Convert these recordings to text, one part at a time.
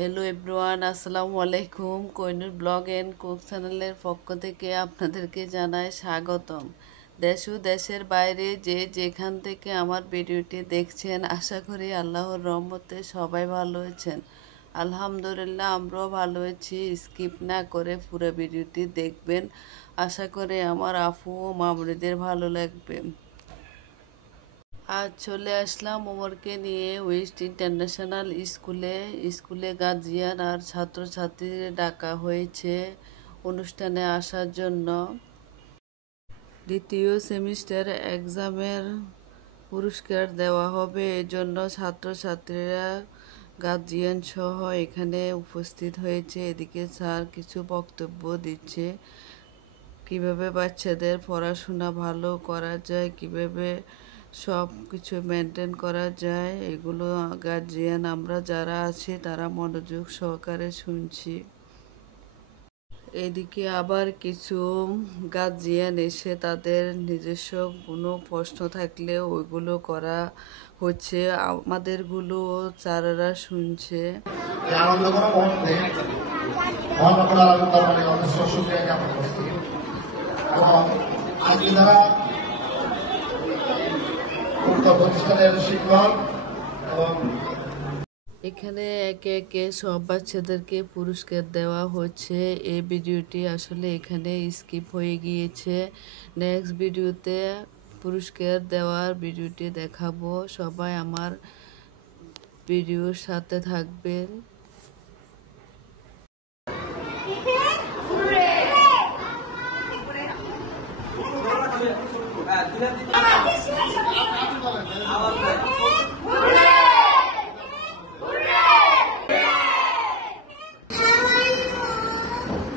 Hello everyone, আসসালামু আলাইকুম। Kohinoor blog and cook চ্যানেলের পক্ষ থেকে আপনাদেরকে জানাই স্বাগতম। দেশ ও দেশের বাইরে যে যেখান থেকে আমার ভিডিওটি দেখছেন, আশা করি আল্লাহর রহমতে সবাই ভালো আছেন। আলহামদুলিল্লাহ, আমরাও ভালো আছি। স্কিপ না করে পুরো ভিডিওটি দেখবেন। আশা করি আমার আপু ও মামুনিদের ভালো লাগবে। আজ চলে আসলাম ওমরকে নিয়ে ওয়েস্ট ইন্টারন্যাশনাল স্কুলে গার্জিয়ান আর ছাত্রছাত্রীদের ডাকা হয়েছে অনুষ্ঠানে আসার জন্য। দ্বিতীয় সেমিস্টার এক্সামের পুরস্কার দেওয়া হবে, এজন্য ছাত্রছাত্রীরা গার্জিয়ান সহ এখানে উপস্থিত হয়েছে। এদিকে স্যার কিছু বক্তব্য দিচ্ছে, কিভাবে বাচ্চাদের পড়াশোনা ভালো করা যায়, কিভাবে সব কিছু মেনটেন করা যায়, এগুলো গার্জিয়ান আমরা যারা আছি তারা মনোযোগ সহকারে শুনছি। এদিকে আবার কিছু গার্জিয়ান এসে তাদের নিজস্ব কোনো প্রশ্ন থাকলে ওইগুলো করা হচ্ছে, আমাদেরগুলো স্যারেরা শুনছে। এখানে একে একে সব বাচ্চাদেরকে পুরস্কার দেওয়া হচ্ছে। এই ভিডিওটি আসলে এখানে স্কিপ হয়ে গিয়েছে। নেক্সট ভিডিওতে পুরস্কার দেওয়ার ভিডিওটি দেখাবো। সবাই আমার ভিডিওর সাথে থাকবেন।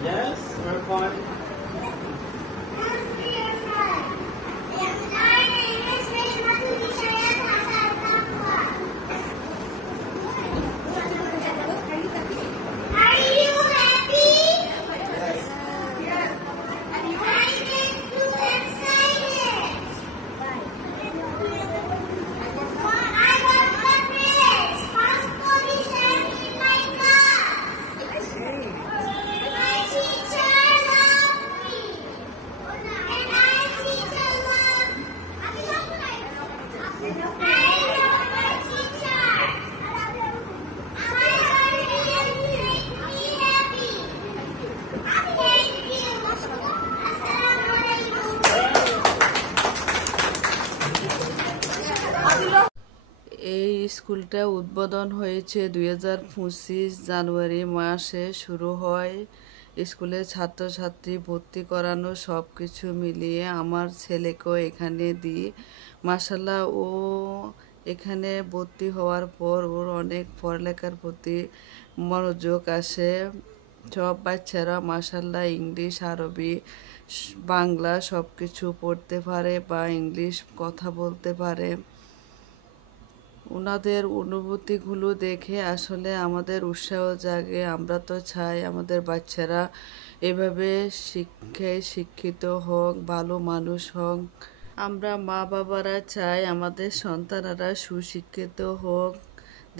Yes, we're fine. এই স্কুলটা উদ্বোধন হয়েছে 2025 জানুয়ারি মাসে শুরু হয়। স্কুলের ছাত্রছাত্রী ভর্তি করানো সব কিছু মিলিয়ে আমার ছেলেকেও এখানে দিই। মাশাআল্লাহ, ও এখানে ভর্তি হওয়ার পর ওর অনেক পড়ালেখার প্রতি মনোযোগ আসে। সব বাচ্চারা মাশাআল্লাহ ইংলিশ, আরবি, বাংলা সব কিছু পড়তে পারে বা ইংলিশ কথা বলতে পারে। ওনাদের অনুভূতিগুলো দেখে আসলে আমাদের উৎসাহ জাগে। আমরা তো চাই আমাদের বাচ্চারা এভাবে শিক্ষায় শিক্ষিত হোক, ভালো মানুষ হোক। আমরা মা বাবারা চাই আমাদের সন্তানেরা সুশিক্ষিত হোক,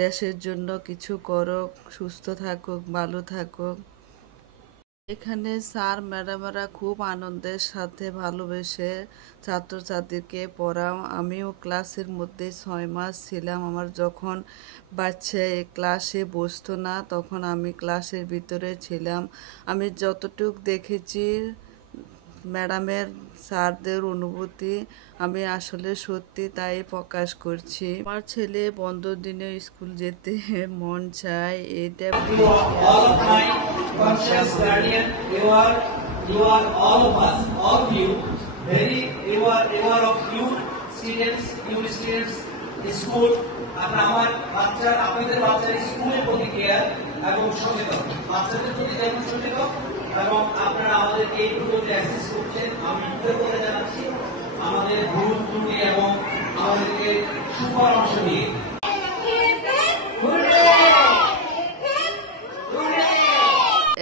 দেশের জন্য কিছু করুক, সুস্থ থাকুক, ভালো থাকুক। এখানে স্যার ম্যাডামরা খুব আনন্দের সাথে ভালোবেসে ছাত্রছাত্রীকে পড়াও। আমিও ক্লাসের মধ্যে 6 মাস ছিলাম। আমার যখন বাচ্চা ক্লাসে বসতো না, তখন আমি ক্লাসের ভিতরে ছিলাম। আমি যতটুক দেখেছি ম্যাডামের, স্যারদের অনুভূতি, আমি আসলে সত্যি তাই প্রকাশ করছি। আমার ছেলে বন্ধর দিনে স্কুল যেতে মন চায়, এটা All of my conscious guardian, you are all of us, all of you, you are of you students, school, আমার আপনাদের বাচ্চার স্কুলের প্রতি কেয়ার এবং সচেতন, বাচ্চাদের প্রতি যেমন সচেতন এবং আপনারা আমাদের এই প্রকল্পে অ্যাসিস্ট করছেন, আমি করে জানাচ্ছি আমাদের ভুল ত্রুটি এবং আমাদেরকে সুপরামর্শ দিয়ে।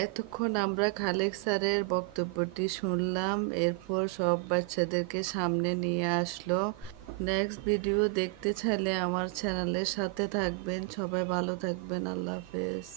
এতক্ষণ আমরা খালেক স্যারের বক্তব্যটি শুনলাম, এরপর সব বাচ্চাদেরকে সামনে নিয়ে আসলো। নেক্সট ভিডিও দেখতে চাইলে আমার চ্যানেলের সাথে থাকবেন। সবাই ভালো থাকবেন। আল্লাহ হাফেজ।